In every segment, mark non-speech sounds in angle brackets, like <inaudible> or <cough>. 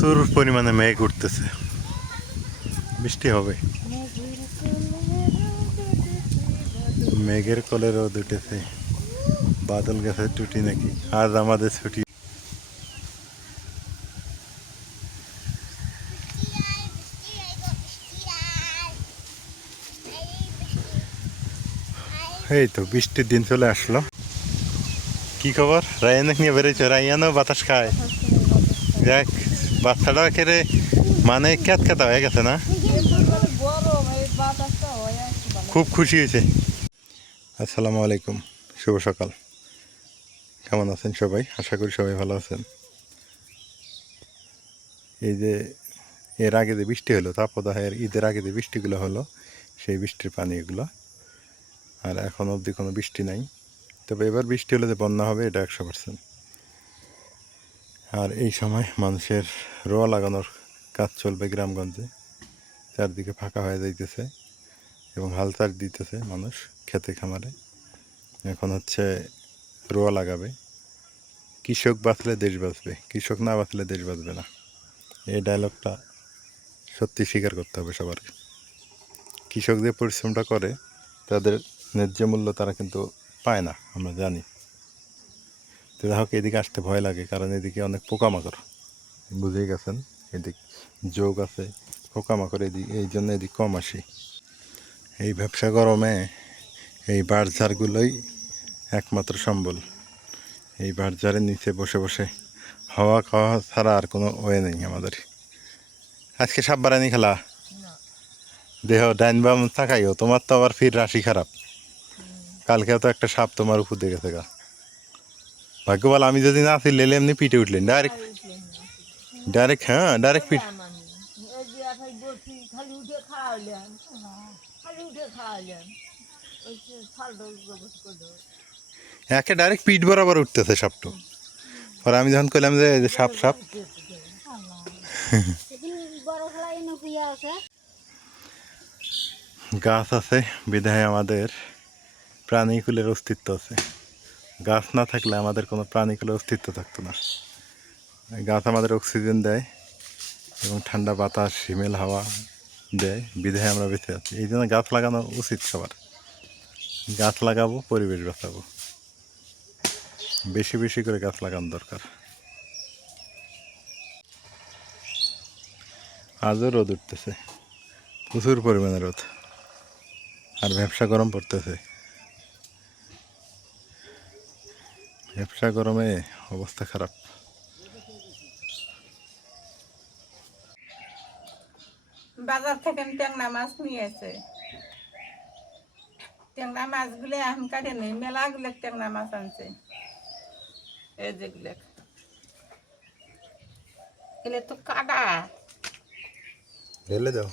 প্রচুর পরিমাণে মেঘ উঠতেছে। বৃষ্টি হবে। মেঘের কোলে রোদ উঠেছে। বাদল গেছে টুটি নাকি? আজ আমাদের ছুটি। এই তো বৃষ্টির দিন চলে আসলো। কি খবর? রায়ানক নিয়ে বেরোইছে রায়ানও বাতাস খায়। দেখ বাচ্চাটা একেবারে মানে ক্যাত ক্যাতা হয়ে গেছে না? খুব খুশি হয়েছে। আসসালামু আলাইকুম, শুভ সকাল। কেমন আছেন সবাই? আশা করি সবাই ভালো আছেন। এই যে এর আগে যে বৃষ্টি হলো, তাপদাহের ঈদের আগে যে বৃষ্টিগুলো হলো, সেই বৃষ্টির পানি এগুলো। আর এখন অবধি কোনো বৃষ্টি নাই। তবে এবার বৃষ্টি হলে যে বন্যা হবে, এটা একশো পার্সেন্ট। আর এই সময় মানুষের রোয়া লাগানোর কাজ চলবে গ্রামগঞ্জে। চারদিকে ফাঁকা হয়ে যাইতেছে এবং হাল চাষ দিতেছে মানুষ খেতে খামারে। এখন হচ্ছে রোয়া লাগাবে। কৃষক বাঁচলে দেশ বাঁচবে, কৃষক না বাঁচলে দেশ বাঁচবে না। এই ডায়লগটা সত্যি স্বীকার করতে হবে সবার। কৃষক যে পরিশ্রমটা করে, তাদের ন্যায্য মূল্য তারা কিন্তু পায় না, আমরা জানি। তো হোক এদিকে আসতে ভয় লাগে, কারণ এদিকে অনেক পোকামাকড়। বুঝেই গেছেন? এদিক যোগ আছে, পোকামাকড় এদিক এই জন্য এদিক কম আসি। এই ব্যবসা গরমে এই বাড়ঝাড়গুলোই একমাত্র সম্বল। এই বাড়ঝাড়ের নিচে বসে বসে হাওয়া খাওয়া ছাড়া আর কোনো ওয়ে নেই আমাদের। আজকে সাপ বারানি খেলা। দেহ ডাইন বাম তাকাইও তোমার তো আবার ফির রাশি খারাপ। কালকেও তো একটা সাপ তোমার উপর দিয়ে গেছে গা ভাগ্য বল আমি যদি না আসি লেলে এমনি পিঠে উঠলেন। ডাইরেক্ট ডাইরেক্ট হ্যাঁ ডাইরেক্ট পিঠ একে ডাইরেক্ট পিঠ বরাবর উঠতেছে সাপটো পরে আমি যখন কইলাম যে সাপ সাপ। গাছ আছে বিধায় আমাদের প্রাণীকুলের অস্তিত্ব আছে। গাছ না থাকলে আমাদের কোনো প্রাণীকুলের অস্তিত্ব থাকতো না। গাছ আমাদের অক্সিজেন দেয় এবং ঠান্ডা বাতাস, হিমেল হাওয়া দেয় বিধায় আমরা বেঁচে আছি। এই জন্য গাছ লাগানো উচিত সবার। গাছ লাগাবো, পরিবেশ বাঁচাবো। বেশি বেশি করে গাছ লাগানো দরকার। আজও রোদ উঠতেছে। প্রচুর পরিমাণে রোদ। আর ব্যবসা গরম পড়তেছে। ব্যবসা গরমে অবস্থা খারাপ। বাজার থেকে ট্যাংরা মাছ নিয়ে এসে। ট্যাংরা মাছগুলো এখন কাটে নেই মেলাগুলো ট্যাংরা মাছ আনছে। এই যেগুলো এগুলো তো কাটা। ঢেলে দাও।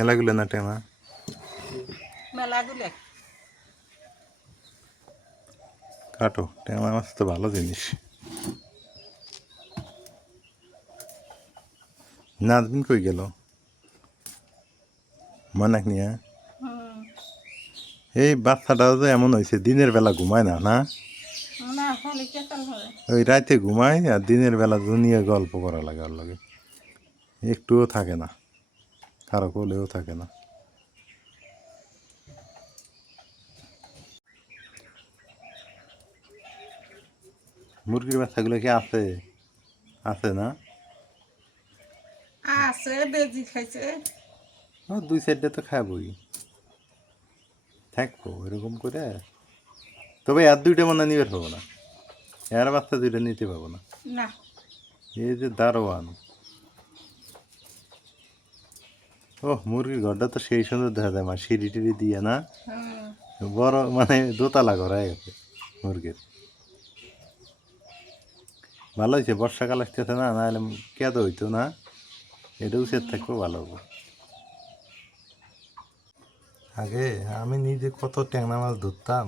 মেলাগুলো না টেমা? মেলাগুলো। কাটো টেমা মাছ তো ভালো জিনিস। নাজবিন কই গেল? মনাক নিয়ে? হুম। এই বাচ্চাটা তো এমন হয়েছে দিনের বেলা ঘুমায় না না? ওই রাতে ঘুমায় আর দিনের বেলা দুনিয়া গল্প করা লাগে ওর লাগে। একটুও থাকে না। কারও কোলেও থাকে না। মুরগির বাচ্চাগুলো কি আছে? আছে না? আছে বেজি খাইছে। ও দুই সাইডটা তো খাবই। থাকব এরকম করে। তবে আর দুইটা মনে নিবে পাবো না। এর বাচ্চা দুইটা নিতে পাবো না। না। এই যে দারোয়ান। ও মুরগির ঘরটা তো সেই সুন্দর দেখা যায় মা সিঁড়ি টিড়ি দিয়ে না? বড় মানে দোতলা ঘর হয়ে গেছে মুরগির। ভালো হয়েছে বর্ষাকাল আসতেছে না নাহলে কেদ হইতো না। এটা উচিত থাকব ভালো হব। আগে আমি নিজে কত ট্যাংরা মাছ ধরতাম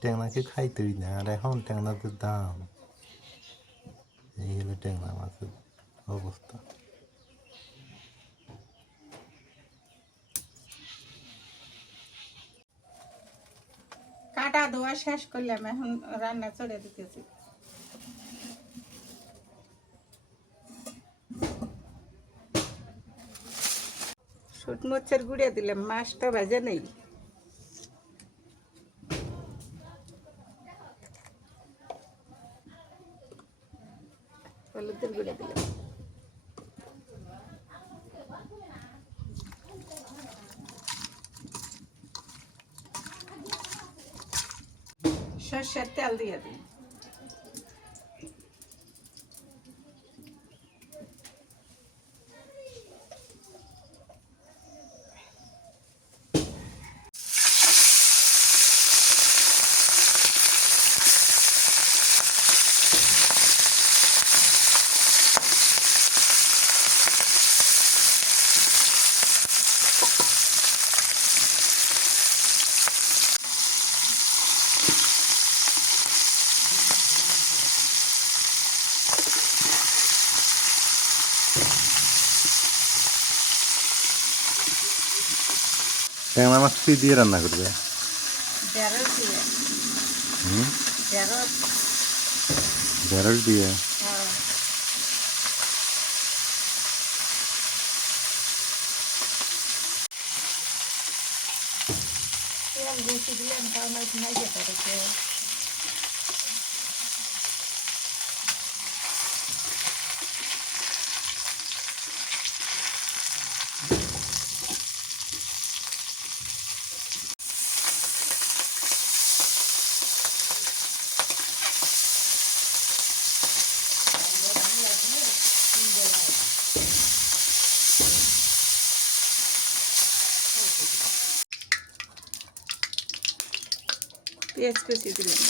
ট্যাংরাকে খাইতেই না আর এখন ট্যাংরাদের দাম। এই হলো ট্যাংরা মাছের অবস্থা। কাটা ধোয়া শেষ করলাম, এখন রান্না চড়ে দিতেছি। শুট মরিচের গুঁড়িয়ে দিলাম, মাছটা ভেজে নেই। হলুদের গুঁড়ে দিলাম। Chanchetelinha. ট্যাংরা মাছ কি দিয়ে রান্না করবে? ঢেঁড়স দিয়ে। দিলাম কারণ ওই নাই যেতে রেখে পেঁয়াজ কুচি দিলাম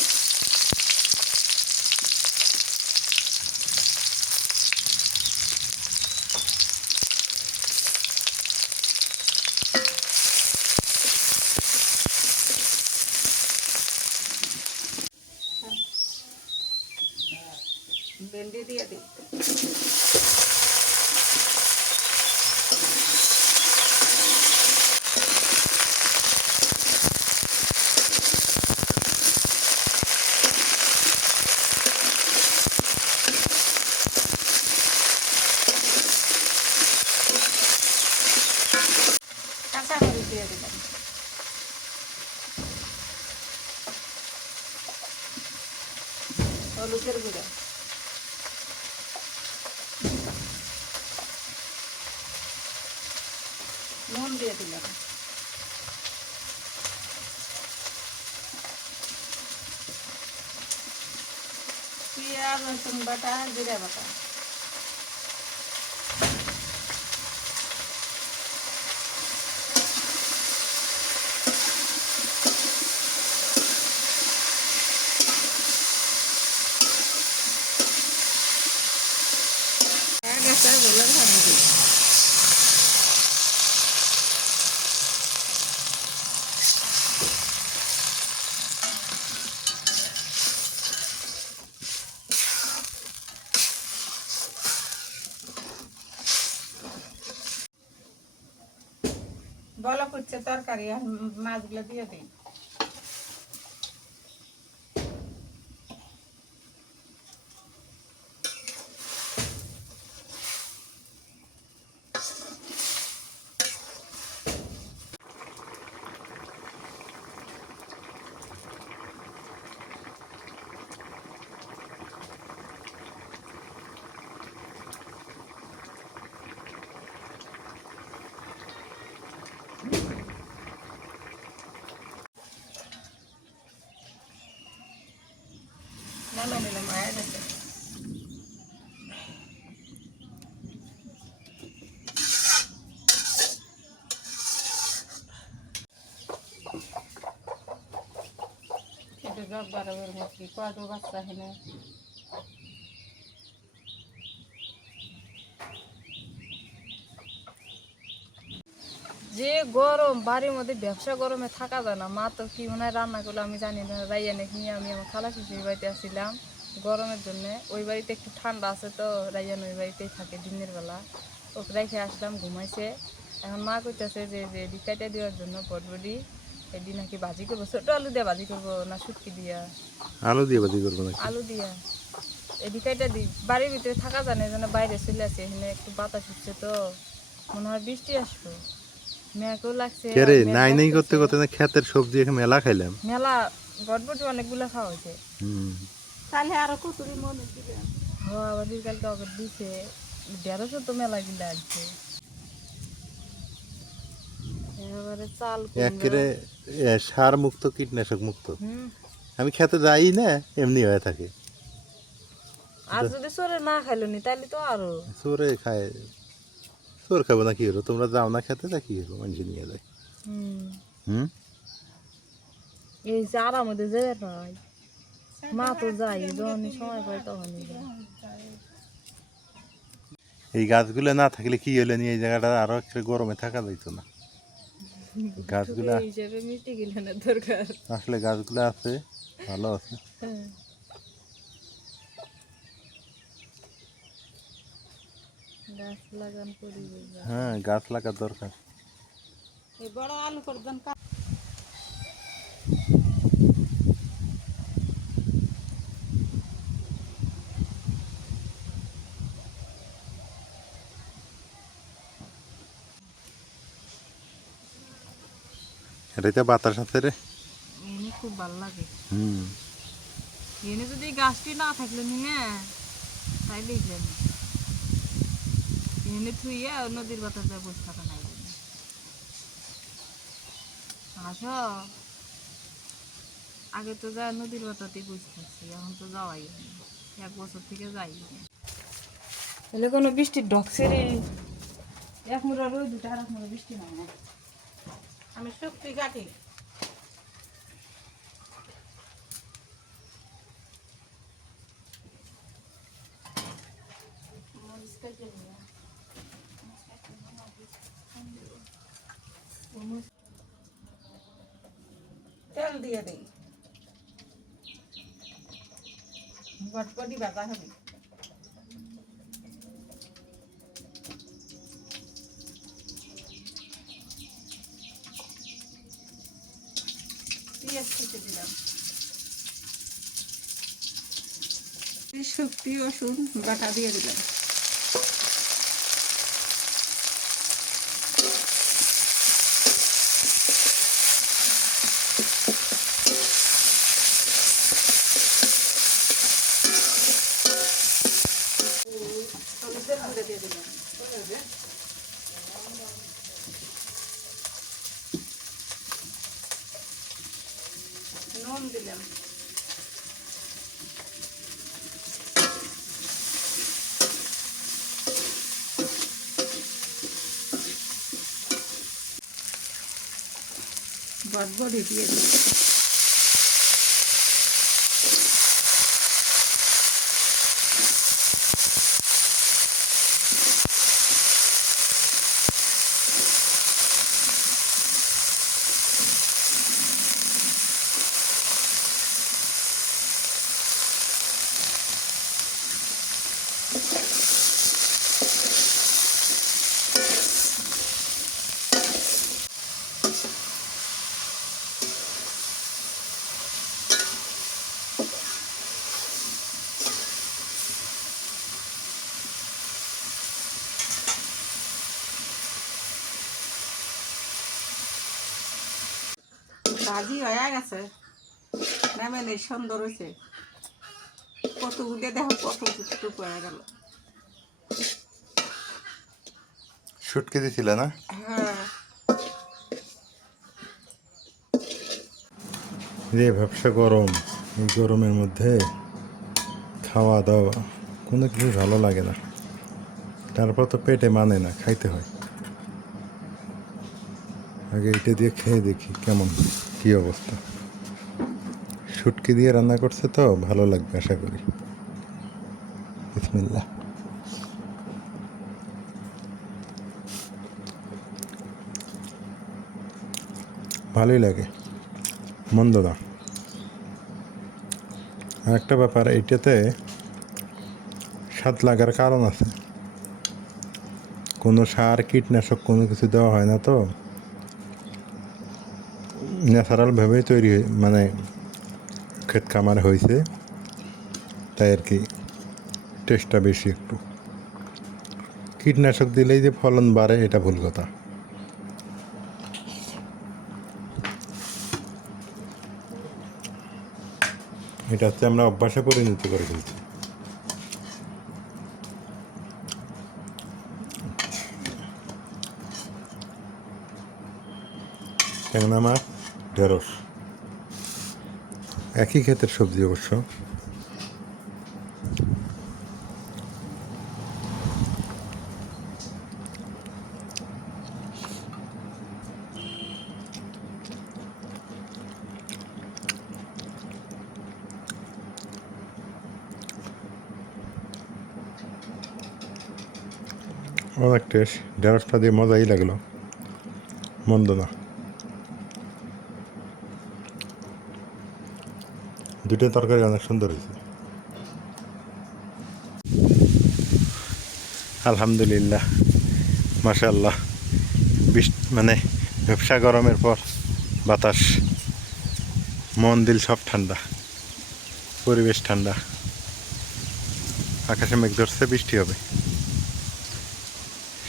ভেন্ডি দিয়ে দিই কাঁচা মরিচ দিয়ে দিলাম হলুদের গুঁড়া। নুন দিয়ে দিলাম। পেঁয়াজ রসুন বাটা জিরা বাটা আর একটা ভালো ভালো দিই বলা করছে তরকারি আর মাছগুলো দিয়ে দিই। মনে নিলাম আয়া গেছে এটা জব্বারের মধ্যে কত বাচ্চা হেনে যে গরম, বাড়ির মধ্যে ব্যবসা গরমে থাকা যায় না। মা তো কি মনে হয় রান্না করল আমি জানি না, রাইয়া নাকি নিয়ে আমি আমার খালা শিশুর বাড়িতে আসছিলাম গরমের জন্য। ওই বাড়িতে একটু ঠান্ডা আছে তো রাইয়ান ওই বাড়িতেই থাকে দিনের বেলা। ওকে রেখে আসলাম ঘুমাইছে। এখন মা কইতেছে যে যে বিকাইটা দেওয়ার জন্য বটবডি এদিন নাকি ভাজি করব ছোট আলু দিয়ে ভাজি করব না শুটকি দিয়া? আলু দিয়ে বাজি করব নাকি? আলু দিয়া। এদিকে এটা দি বাড়ির ভিতরে থাকা জানে যেন বাইরে চলে আসে এখানে একটু বাতাস উঠছে তো। মনে হয় বৃষ্টি আসব। মেয়াকেও লাগছে কে রে নাই নাই করতে করতে না ক্ষেতের সবজি এখানে মেলা খাইলাম? মেলা বটবটি অনেকগুলো খাওয়া হয়েছে। হুম। তাহলে আরও কতদিন মনে দিবে? ও আবার কালকে ওকে দিছে। দেড়শো তো মেলা গিলা আছে। একেবারে সার মুক্ত কীটনাশক মুক্ত। আমি খেতে যাই না এমনি হয়ে থাকে। আর যদি সরে না খাইলো নি তাহলে তো আরও। চোরে খায় চোর খাব না কি হলো? তোমরা যাও না খেতে তা কি হলো? মানুষ নিয়ে যায়। হুম। হুম? এই যে আরাম মধ্যে যেতে পাই মা তো যাই যখনই সময় পাই তখনই এই গাছগুলো না থাকলে কি হলো নি? এই জায়গাটা আরও একটু গরমে থাকা যাইতো না। গাছগুলা আসলে গাছগুলো আছে ভালো আছে। হ্যাঁ। গাছ হ্যাঁ গাছ লাগা দরকার। এই বড় আলু করবেন এটাতে বাতাস আছে রে। এনে খুব ভালো লাগে। হুম। এনে যদি গাছটি না থাকলে তাইলে যান এনে থুইয়া নদীর বাতাসে বসে থাকা নাই। আসো। আগে তো যা নদীর বাতাতেই বসে থাকছি এখন তো যাওয়াই এক বছর থেকে যাই তাহলে কোনো বৃষ্টির ঢকছে রে। এক মুড়া রোদ দুটা আর এক মুড়া বৃষ্টি নাই না। আমি শুক্তি কাটি তেল দিয়ে দিই। গটগটি বাজা হবে পেঁয়াজ কেটে দিলাম শুক্তি রসুন বাটা দিয়ে দিলাম হলুদের গুঁড়ো দিয়ে দিলাম নুন দিলাম বটবড়ি দিয়ে দিলাম ভাজি হয়ে গেছে। নামে নেই সুন্দর হয়েছে কত উঠে দেখো কত টুক হয়ে গেল। শুটকে দিছিল না? হ্যাঁ। রে ব্যবসা গরম। এই গরমের মধ্যে খাওয়া দাওয়া কোনো কিছু ভালো লাগে না। তারপর তো পেটে মানে না খাইতে হয়। আগে এটা দিয়ে খেয়ে দেখি কেমন কি অবস্থা? শুটকি দিয়ে রান্না করছে তো, ভালো লাগবে আশা করি। বিসমিল্লাহ। ভালোই লাগে, মন্দ না। আর একটা ব্যাপার, এইটাতে স্বাদ লাগার কারণ আছে। কোনো সার, কীটনাশক কোনো কিছু দেওয়া হয় না তো। ন্যাচারালভাবেই তৈরি মানে ক্ষেত খামার হয়েছে তাই আর কি টেস্টটা বেশি একটু। কীটনাশক দিলেই যে ফলন বাড়ে, এটা ভুল কথা। এটা হচ্ছে আমরা অভ্যাসে পরিণত করে ফেলছি। ট্যাংরা মাছ ঢেঁড়স। একই ক্ষেতের সবজি অবশ্য। অনেক টেস্ট ঢেঁড়সটা দিয়ে মজাই লাগল। মন্দ না। দুটো তরকারি অনেক সুন্দর হয়েছে। আলহামদুলিল্লাহ মাশাল্লাহ বৃষ্টি মানে ব্যবসা গরমের পর বাতাস, মন দিল সব ঠান্ডা, পরিবেশ ঠান্ডা। আকাশে মেঘ ধরছে, বৃষ্টি হবে।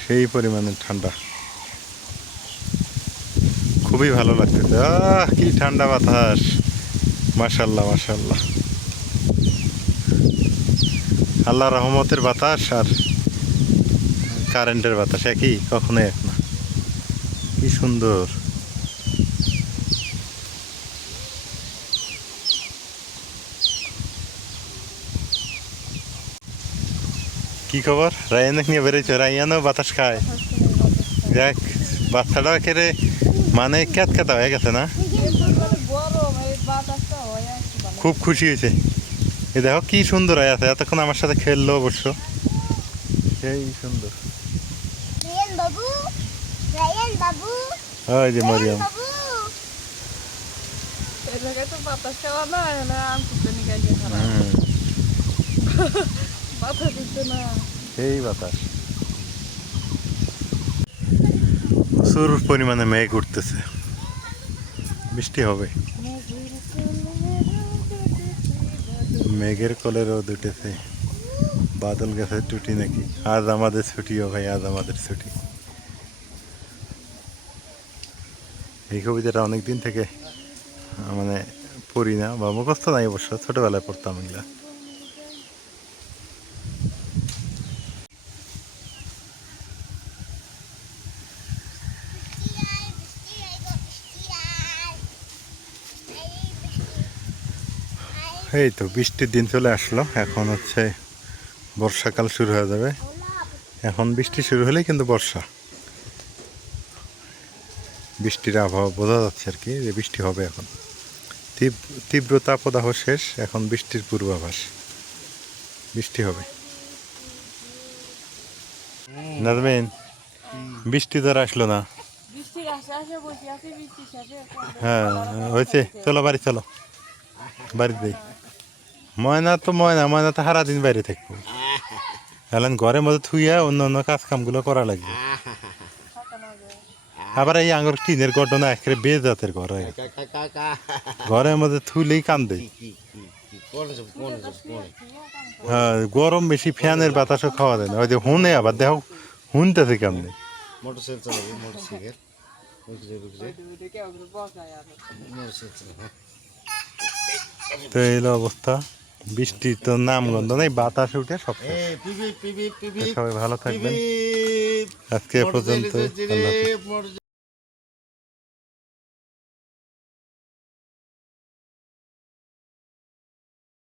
সেই পরিমাণে ঠান্ডা। খুবই ভালো লাগতেছে। আহ, কি ঠান্ডা বাতাস। মাশাল্লাহ মাশাল্লাহ। আল্লাহ রহমতের বাতাস আর কারেন্টের বাতাস একই কখনোই এক না। কি সুন্দর। কি খবর? রায়ানক নিয়ে বেরোইছো রায়ানও বাতাস খায়। দেখ বাচ্চাটাও একেবারে মানে ক্যাত ক্যাতা হয়ে গেছে না গরম এই বাতাসটা হয় আর কি ভালো খুব খুশি হয়েছে। এ দেখো কি সুন্দর হয়ে আছে এতক্ষণ আমার সাথে খেললো অবশ্য। সেই সুন্দর। রায়ান বাবু রায়ান ওই যে মরিয়াম। সেই <laughs> বাতাস প্রচুর পরিমাণে মেঘ উঠতেছে। বৃষ্টি হবে। মেঘের কোলে রোদ উঠেছে। বাদল গাছের টুটি নাকি? আজ আমাদের ছুটিও ভাই, আজ আমাদের ছুটি। এই কবিতাটা অনেক দিন থেকে মানে পড়ি না বা মুখস্থ নাই অবশ্য, ছোটোবেলায় পড়তাম এগুলা। এই তো বৃষ্টির দিন চলে আসলো। এখন হচ্ছে বর্ষাকাল শুরু হয়ে যাবে। এখন বৃষ্টি শুরু হলেই কিন্তু বর্ষা। বৃষ্টির আবহাওয়া বোঝা যাচ্ছে আর কি যে বৃষ্টি হবে এখন। তীব- তীব্র তাপদাহ শেষ এখন বৃষ্টির পূর্বাভাস। বৃষ্টি হবে। নাজমিন বৃষ্টি আর আসলো না। হ্যাঁ হয়েছে। চলো বাড়ি চলো। বাড়িতে ময়না তো ময়না ময়না তো সারাদিন বাইরে থাকব। <laughs> এখন ঘরের মধ্যে থুইয়া অন্য অন্য কাজ কামগুলো করা লাগবে। আবার এই আঙুর টিনের ঘটনা একেবারে বেজ জাতের ঘর। ঘরের মধ্যে থুইলেই কান্দে। হ্যাঁ গরম বেশি ফ্যানের বাতাসও খাওয়া যায় না। ওই যে হুনে আবার দেখো হুনতেছে চালাবো তো এই অবস্থা। বৃষ্টির তো নাম গন্ধ নেই বাতাস উঠে সব সবাই ভালো থাকবেন। আজকে এ পর্যন্ত